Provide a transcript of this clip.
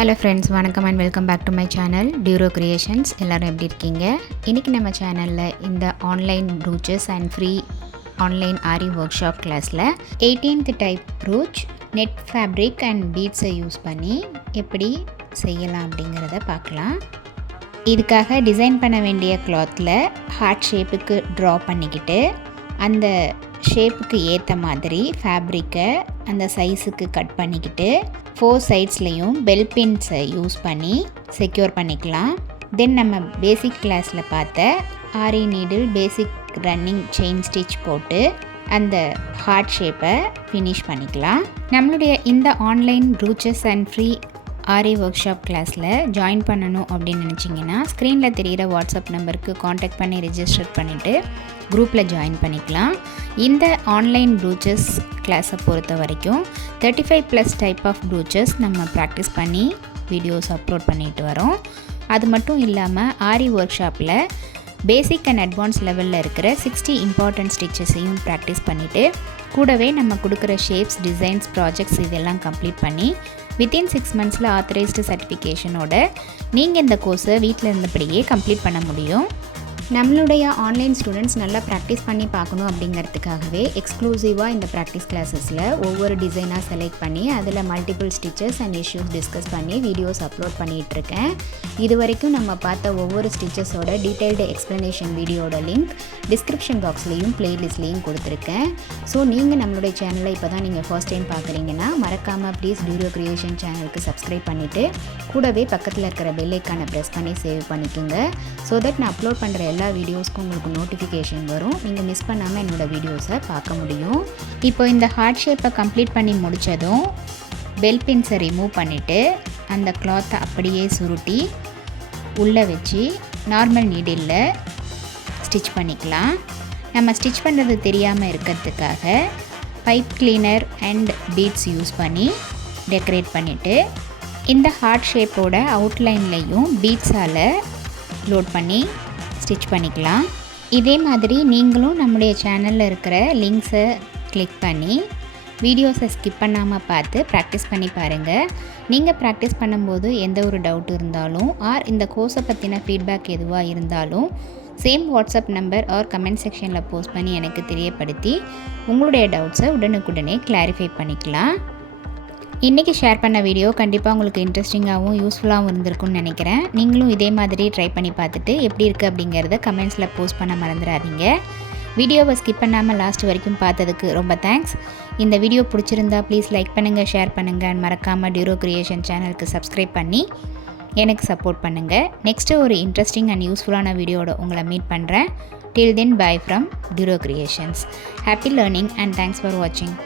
Hello friends, வணக்கம் and welcome back to my channel Duro Creations. எல்லோரும் எப்படி இருக்கீங்க? இன்றைக்கி நம்ம சேனலில் இந்த online brooches and free online aari workshop கிளாஸில் 18th type brooch net fabric and பீட்ஸை யூஸ் பண்ணி எப்படி செய்யலாம் அப்படிங்கிறத பார்க்கலாம். இதுக்காக டிசைன் பண்ண வேண்டிய கிளாத்தில் ஹார்ட் ஷேப்புக்கு ட்ரா பண்ணிக்கிட்டு அந்த ஷேப்புக்கு ஏற்ற மாதிரி ஃபேப்ரிக்கை அந்த சைஸுக்கு கட் பண்ணிக்கிட்டு 4 சைட்ஸ்லேயும் பெல் பின்ஸை யூஸ் பண்ணி செக்யூர் பண்ணிக்கலாம். தென் நம்ம பேசிக் கிளாஸில் பார்த்த ஆரி நீடில் பேசிக் ரன்னிங் செயின் ஸ்டிச் போட்டு அந்த ஹார்ட் ஷேப்பை ஃபினிஷ் பண்ணிக்கலாம். நம்மளுடைய இந்த online brooches and free aari workshop கிளாஸில் ஜாயின் பண்ணணும் அப்படின்னு நினச்சிங்கன்னா ஸ்க்ரீனில் தெரிகிற வாட்ஸ்அப் நம்பருக்கு காண்டாக்ட் பண்ணி ரிஜிஸ்டர் பண்ணிவிட்டு குரூப்பில் ஜாயின் பண்ணிக்கலாம். இந்த ஆன்லைன் ப்ரூச்சஸ் கிளாஸை பொறுத்த வரைக்கும் 35+ டைப் ஆஃப் ப்ரூச்சஸ் நம்ம ப்ராக்டிஸ் பண்ணி வீடியோஸ் அப்லோட் பண்ணிட்டு வரோம். அது மட்டும் இல்லாமல் ஆரி ஒர்க் ஷாப்பில் பேசிக் அண்ட் அட்வான்ஸ் லெவலில் இருக்கிற 60 இம்பார்ட்டன்ட் ஸ்டிச்சஸையும் ப்ராக்டிஸ் பண்ணிவிட்டு கூடவே நம்ம கொடுக்குற ஷேப்ஸ், டிசைன்ஸ், ப்ராஜெக்ட்ஸ் இதெல்லாம் கம்ப்ளீட் பண்ணி வித்தின் 6 மந்த்ஸில் ஆத்தரைஸ்டு சர்டிஃபிகேஷனோட நீங்கள் இந்த கோர்ஸை வீட்டில் இருந்தபடியே கம்ப்ளீட் பண்ண முடியும். நம்மளுடைய ஆன்லைன் ஸ்டூடெண்ட்ஸ் நல்லா ப்ராக்டிஸ் பண்ணி பார்க்கணும் அப்படிங்கிறதுக்காகவே எக்ஸ்க்ளூசிவாக இந்த ப்ராக்டிஸ் கிளாஸஸில் ஒவ்வொரு டிசைனாக செலக்ட் பண்ணி அதில் multiple stitches and issues discuss பண்ணி வீடியோஸ் அப்லோட் பண்ணிகிட்ருக்கேன். இது வரைக்கும் நம்ம பார்த்த ஒவ்வொரு ஸ்டிச்சஸோட டீட்டெயில்டு எக்ஸ்ப்ளனேஷன் வீடியோட லிங்க் டிஸ்கிரிப்ஷன் பாக்ஸ்லேயும் ப்ளேலிஸ்ட்லேயும் கொடுத்துருக்கேன். ஸோ நீங்கள் நம்மளுடைய சேனலை இப்போ தான் நீங்கள் ஃபர்ஸ்ட் டைம் பார்க்குறீங்கன்னா மறக்காமல் ப்ளீஸ் டியூரோ கிரியேஷன் சேனலுக்கு சப்ஸ்கிரைப் பண்ணிவிட்டு கூடவே பக்கத்தில் இருக்கிற பெல் ஐக்கானை ப்ரெஸ் பண்ணி சேவ் பண்ணிக்கோங்க. ஸோ தட் நான் அப்லோட் பண்ணுற எல்லா வீடியோஸ்க்கும் உங்களுக்கு நோட்டிஃபிகேஷன் வரும். நீங்கள் மிஸ் பண்ணாமல் என்னோடய வீடியோஸை பார்க்க முடியும். இப்போ இந்த ஹார்ட் ஷேப்பை கம்ப்ளீட் பண்ணி முடித்ததும் பெல் பின்ஸை ரிமூவ் பண்ணிவிட்டு அந்த கிளாத்தை அப்படியே சுருட்டி உள்ளே வச்சு நார்மல் நீடிலில் ஸ்டிச் பண்ணிக்கலாம். நம்ம ஸ்டிச் பண்ணுறது தெரியாமல் இருக்கிறதுக்காக pipe cleaner and beads use பண்ணி டெக்கரேட் பண்ணிவிட்டு இந்த ஹார்ட் ஷேப்போட அவுட்லைன்லையும் பீட்ஸால் லோட் பண்ணி ஸ்டிச் பண்ணிக்கலாம். இதே மாதிரி நீங்களும் நம்முடைய சேனலில் இருக்கிற லிங்க்ஸை கிளிக் பண்ணி வீடியோஸை ஸ்கிப் பண்ணாமல் பார்த்து ப்ராக்டிஸ் பண்ணி பாருங்கள். நீங்கள் ப்ராக்டிஸ் பண்ணும்போது எந்த ஒரு டவுட் இருந்தாலும் ஆர் இந்த கோர்ஸை பற்றின ஃபீட்பேக் எதுவாக இருந்தாலும் same WhatsApp number or comment செக்ஷனில் போஸ்ட் பண்ணி எனக்கு தெரியப்படுத்தி உங்களுடைய டவுட்ஸை உடனுக்குடனே கிளாரிஃபை பண்ணிக்கலாம். இன்றைக்கி ஷேர் பண்ண வீடியோ கண்டிப்பாக உங்களுக்கு இன்ட்ரெஸ்டிங்காகவும் யூஸ்ஃபுல்லாகவும் இருந்திருக்கும்னு நினைக்கிறேன். நீங்களும் இதே மாதிரி ட்ரை பண்ணி பார்த்துட்டு எப்படி இருக்குது அப்படிங்கிறத கமெண்ட்ஸில் போஸ்ட் பண்ண மறந்துடாதீங்க. வீடியோவை ஸ்கிப் பண்ணாமல் லாஸ்ட் வரைக்கும் பார்த்ததுக்கு ரொம்ப தேங்க்ஸ். இந்த வீடியோ பிடிச்சிருந்தா ப்ளீஸ் லைக் பண்ணுங்கள், ஷேர் பண்ணுங்கள் அண்ட் மறக்காமல் டியூரோ கிரியேஷன் சேனலுக்கு சப்ஸ்கிரைப் பண்ணி எனக்கு சப்போர்ட் பண்ணுங்கள். நெக்ஸ்ட்டு ஒரு இன்ட்ரெஸ்டிங் அண்ட் யூஸ்ஃபுல்லான வீடியோட உங்களை மீட் பண்ணுறேன். Till then bye from Duro Creations. Happy learning and thanks for வாட்சிங்.